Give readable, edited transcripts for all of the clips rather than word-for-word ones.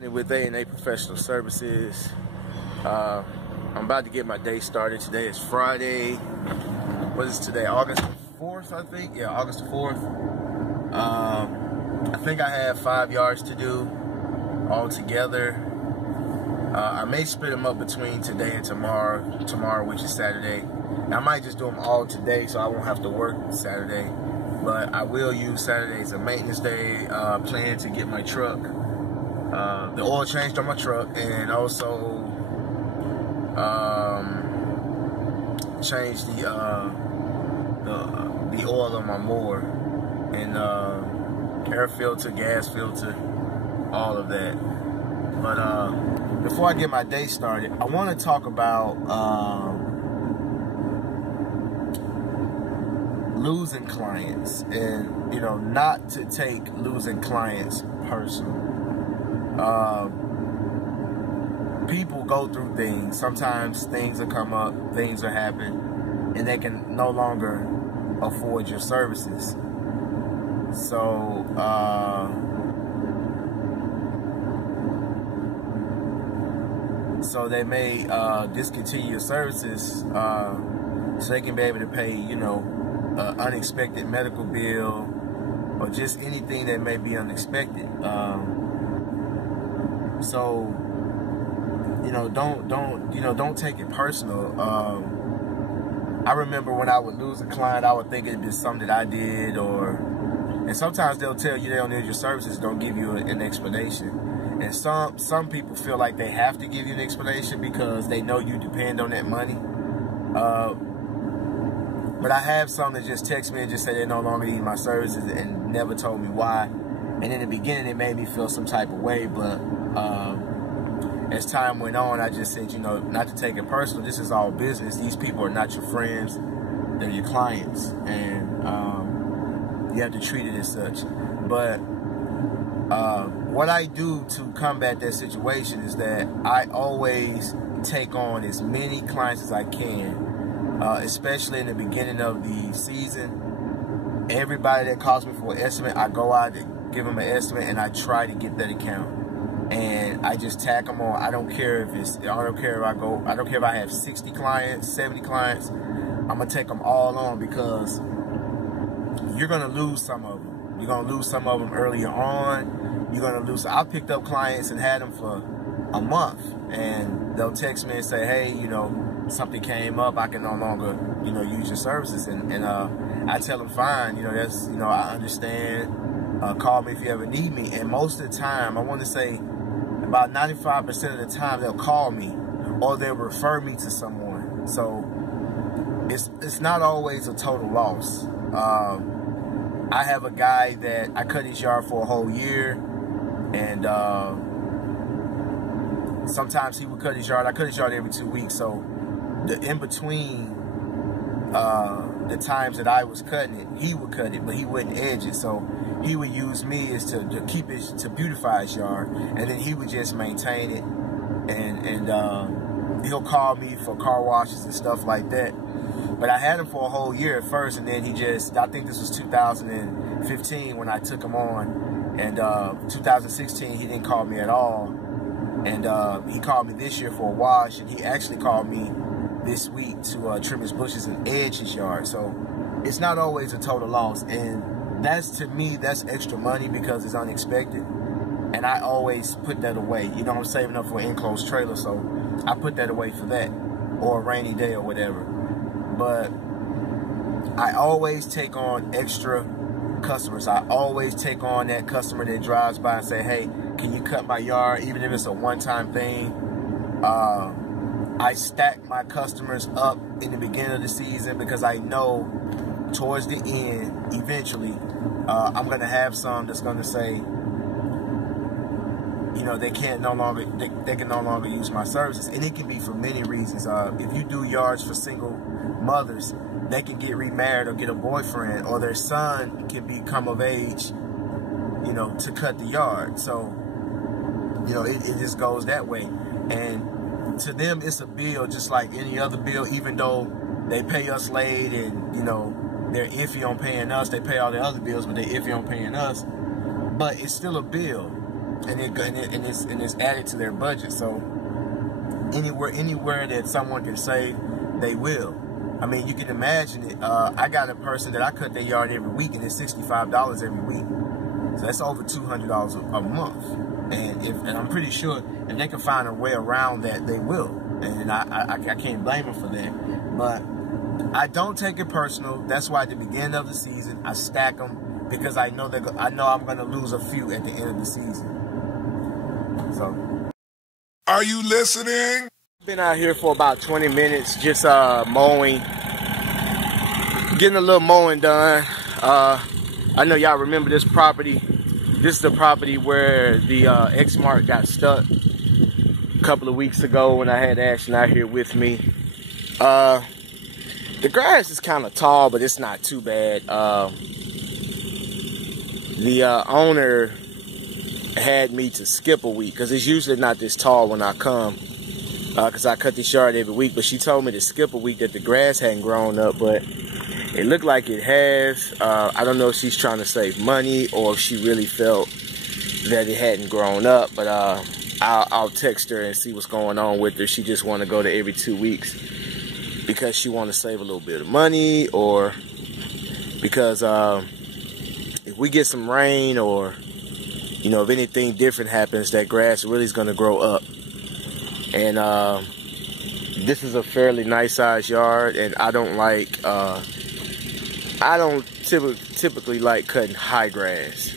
With A&A Professional Services. I'm about to get my day started. Today is Friday. What is today? August 4th, I think. Yeah, August 4th. I think I have 5 yards to do all together. I may split them up between today and tomorrow, which is Saturday. And I might just do them all today so I won't have to work Saturday. But I will use Saturday as a maintenance day. Plan to get my truck, the oil changed on my truck, and also change the oil on my mower, and air filter, gas filter, all of that. But before I get my day started, I want to talk about losing clients, and not to take losing clients personal. People go through things. Sometimes things will come up, things will happen, and they can no longer afford your services. So they may discontinue your services so they can be able to pay, unexpected medical bill or just anything that may be unexpected. So don't take it personal. I remember when I would lose a client, I would think it'd be something that I did, and sometimes they'll tell you they don't need your services, don't give you an explanation. And some people feel like they have to give you an explanation because they know you depend on that money. But I have some that just text me and just say they no longer need my services and never told me why. And in the beginning, it made me feel some type of way, but as time went on, I just said, not to take it personal. This is all business. These people are not your friends. They're your clients. And you have to treat it as such. But what I do to combat that situation is that I always take on as many clients as I can, especially in the beginning of the season. Everybody that calls me for an estimate, I go out and give them an estimate, and I try to get that account. And I just tack them on. I don't care if I have 60 clients, 70 clients. I'm gonna take them all on because you're gonna lose some of them. You're gonna lose some of them earlier on. You're gonna lose. I picked up clients and had them for a month, and they'll text me and say, "Hey, something came up. I can no longer, use your services." And I tell them, "Fine. That's I understand. Call me if you ever need me." And most of the time, I want to say about 95% of the time, they'll call me or they'll refer me to someone. So it's not always a total loss. I have a guy that I cut his yard for a whole year, and sometimes he would cut his yard. I cut his yard every 2 weeks, so in between the times that I was cutting it, he would cut it, but he wouldn't edge it. So he would use me as to keep it, to beautify his yard, and then he would just maintain it, and he'll call me for car washes and stuff like that. But I had him for a whole year at first, and then I think this was 2015 when I took him on, and 2016 he didn't call me at all, and he called me this year for a wash, and he actually called me this week to trim his bushes and edge his yard. So it's not always a total loss, and to me, that's extra money because it's unexpected, and I always put that away. I'm saving up for an enclosed trailer, so I put that away for that, or a rainy day or whatever. But I always take on extra customers. I always take on that customer that drives by and say, "Hey, can you cut my yard?" Even if it's a one-time thing. I stack my customers up in the beginning of the season because I know towards the end, eventually, I'm going to have some that's going to say, they can no longer use my services. And it can be for many reasons. If you do yards for single mothers, they can get remarried or get a boyfriend, or their son can become of age, to cut the yard. So, it just goes that way. And to them, it's a bill just like any other bill, even though they pay us late and, they're iffy on paying us. They pay all the other bills, but they're iffy on paying us. But it's still a bill. and it's added to their budget. So anywhere that someone can save, they will. I mean, you can imagine it. I got a person that I cut their yard every week, and it's $65 every week. So that's over $200 a month. And I'm pretty sure if they can find a way around that, they will. And I can't blame them for that. But I don't take it personal. That's why at the beginning of the season, I stack them, because I know I'm going to lose a few at the end of the season. So, are you listening? Been out here for about 20 minutes, just mowing, getting a little mowing done. I know y'all remember this property. This is the property where the Exmark got stuck a couple of weeks ago when I had Ashton out here with me. The grass is kind of tall, but it's not too bad. The owner had me to skip a week, because it's usually not this tall when I come, because I cut this yard every week. But she told me to skip a week, that the grass hadn't grown up, but it looked like it has. I don't know if she's trying to save money or if she really felt that it hadn't grown up, but I'll text her and see what's going on with her. She just want to go to every 2 weeks because she want to save a little bit of money, or because if we get some rain, or you know, if anything different happens, that grass really is going to grow up. And this is a fairly nice sized yard, and I don't typically like cutting high grass.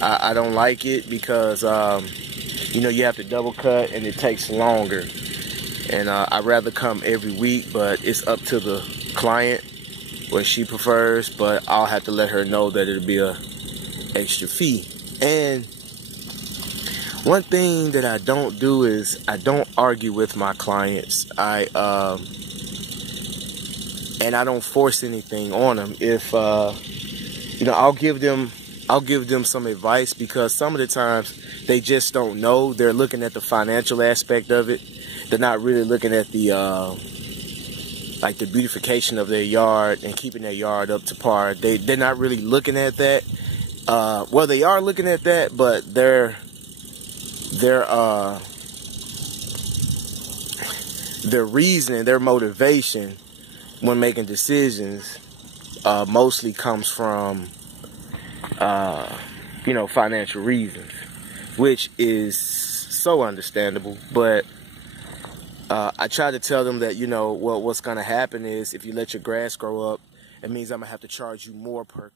I don't like it because you know, you have to double cut and it takes longer. And I'd rather come every week, but it's up to the client what she prefers. But I'll have to let her know that it'll be a extra fee. And one thing that I don't do is I don't argue with my clients. And I don't force anything on them. If you know, I'll give them some advice, because some of the times they just don't know. They're looking at the financial aspect of it. They're not really looking at the like the beautification of their yard and keeping their yard up to par. They're not really looking at that. Well, they are looking at that, but their reasoning, their motivation when making decisions mostly comes from you know, financial reasons, which is so understandable. But I try to tell them that, you know, well, what's going to happen is if you let your grass grow up, it means I'm going to have to charge you more per.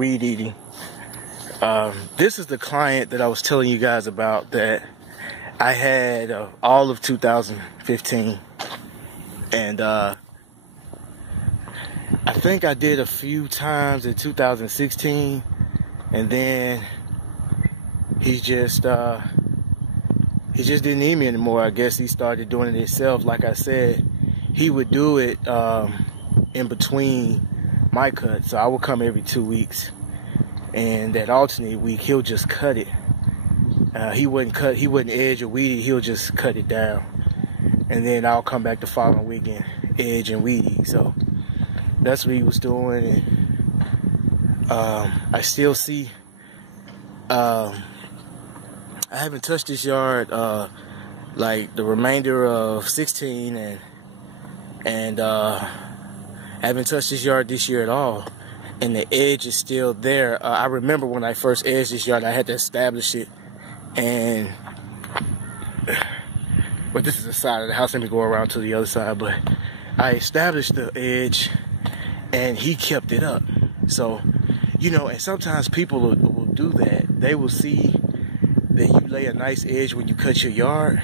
weed eating. This is the client that I was telling you guys about that I had all of 2015. And I think I did a few times in 2016, and then he just didn't need me anymore. I guess he started doing it himself. Like I said, he would do it in between my cuts. So I would come every 2 weeks, and that alternate week he'll just cut it. He wouldn't edge or weed it. He'll just cut it down, and then I'll come back the following week and edge and weed eat. So that's what he was doing. And I still see. I haven't touched this yard like the remainder of 16, and I haven't touched this yard this year at all. And the edge is still there. I remember when I first edged this yard, I had to establish it. But this is the side of the house. Let me go around to the other side. But I established the edge, and he kept it up. So, you know, and sometimes people will do that. They will see that you lay a nice edge when you cut your yard.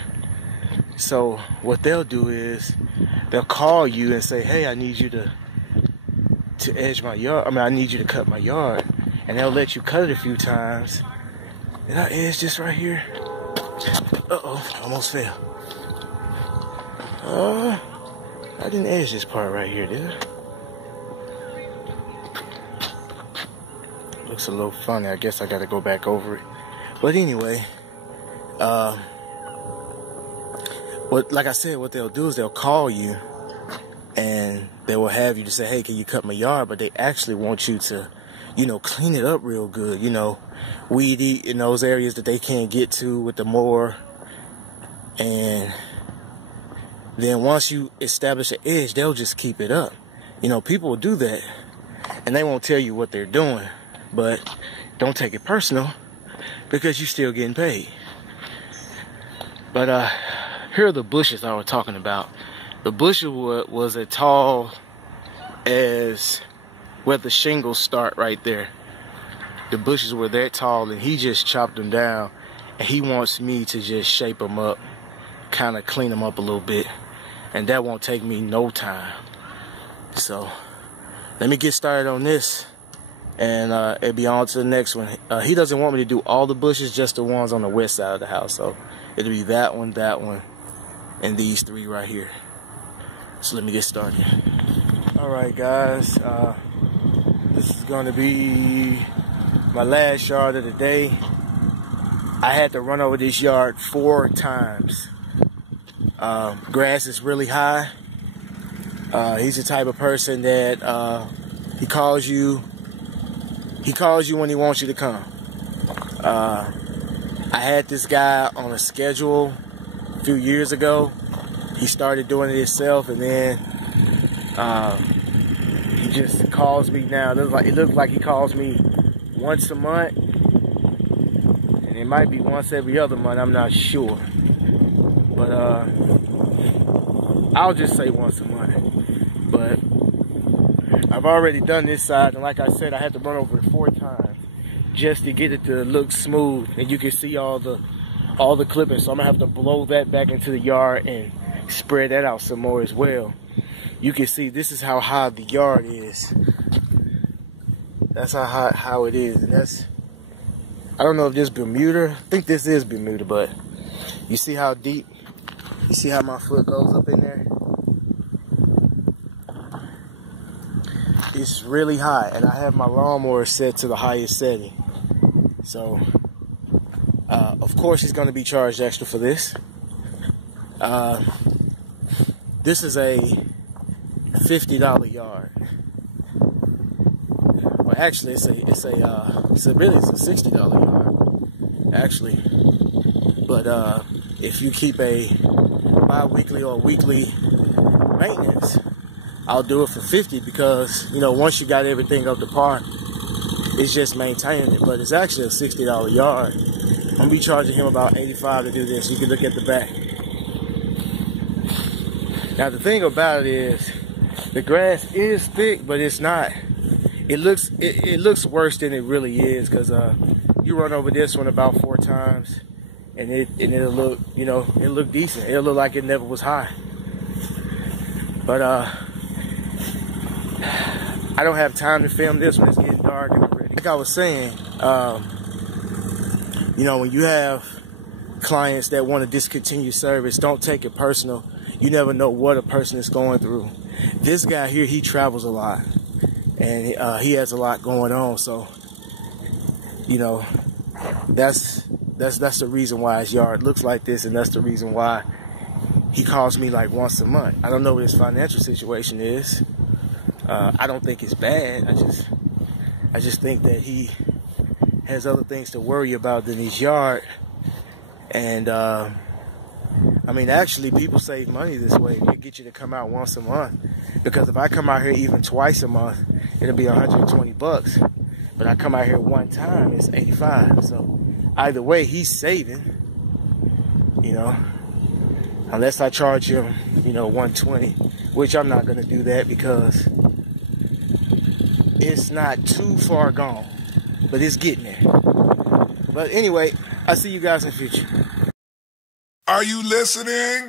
So what they'll do is they'll call you and say, hey, I need you to edge my yard. I need you to cut my yard. And they'll let you cut it a few times. Did I edge this right here? Uh-oh, almost fell. I didn't edge this part right here, did I? Looks a little funny. I guess I gotta go back over it. But anyway, like I said, what they'll do is they'll call you and they will have you to say, hey, can you cut my yard? But they actually want you to, you know, clean it up real good, you know, weed eat in those areas that they can't get to with the mower. And then once you establish an edge, they'll just keep it up. You know, people will do that and they won't tell you what they're doing, but don't take it personal because you're still getting paid. But here are the bushes I was talking about. The bushes was as tall as where the shingles start right there. The bushes were that tall, and he just chopped them down, and he wants me to just shape them up, kind of clean them up a little bit, and that won't take me no time. So let me get started on this, and it'll be on to the next one. He doesn't want me to do all the bushes, just the ones on the west side of the house. So it'll be that one, and these three right here. So let me get started. All right, guys. This is going to be my last yard of the day. I had to run over this yard 4 times. Grass is really high. He's the type of person that he calls you when he wants you to come. I had this guy on a schedule a few years ago. He started doing it himself, and then he just calls me now. It looks like he calls me once a month, and it might be once every other month. I'm not sure, but I'll just say once a month. But I've already done this side, and like I said, I had to run over it 4 times just to get it to look smooth, and you can see all the clippings. So I'm gonna have to blow that back into the yard and spread that out some more as well. You can see this is how high the yard is. That's how it is, and that's, I don't know if this is Bermuda. I think this is Bermuda, but you see how deep? You see how my foot goes up in there? It's really high, and I have my lawnmower set to the highest setting. So, of course, he's going to be charged extra for this. This is a $50 yard. Well, actually, it's a $60 yard, actually. But if you keep a bi-weekly or weekly maintenance, I'll do it for $50 because, you know, once you got everything up to par, it's just maintaining it. But it's actually a $60 yard. I'm gonna be charging him about $85 to do this. You can look at the back. Now the thing about it is, the grass is thick, but it's not it looks worse than it really is, because you run over this one about 4 times, and it'll look, you know, it'll look decent. It'll look like it never was high. But I don't have time to film this when it's getting dark already. Like I was saying, you know, when you have clients that want to discontinue service, don't take it personal. You never know what a person is going through. This guy here, he travels a lot, and he has a lot going on. So, you know, that's the reason why his yard looks like this, and that's the reason why he calls me like once a month. I don't know what his financial situation is. I don't think it's bad. I just think that he has other things to worry about than his yard. And I mean, actually, people save money this way. They get you to come out once a month, because if I come out here even twice a month, it'll be 120 bucks. But I come out here one time, it's 85. So either way, he's saving, you know, unless I charge him, you know, 120, which I'm not going to do that, because it's not too far gone, but it's getting there. But anyway, I'll see you guys in the future. Are you listening?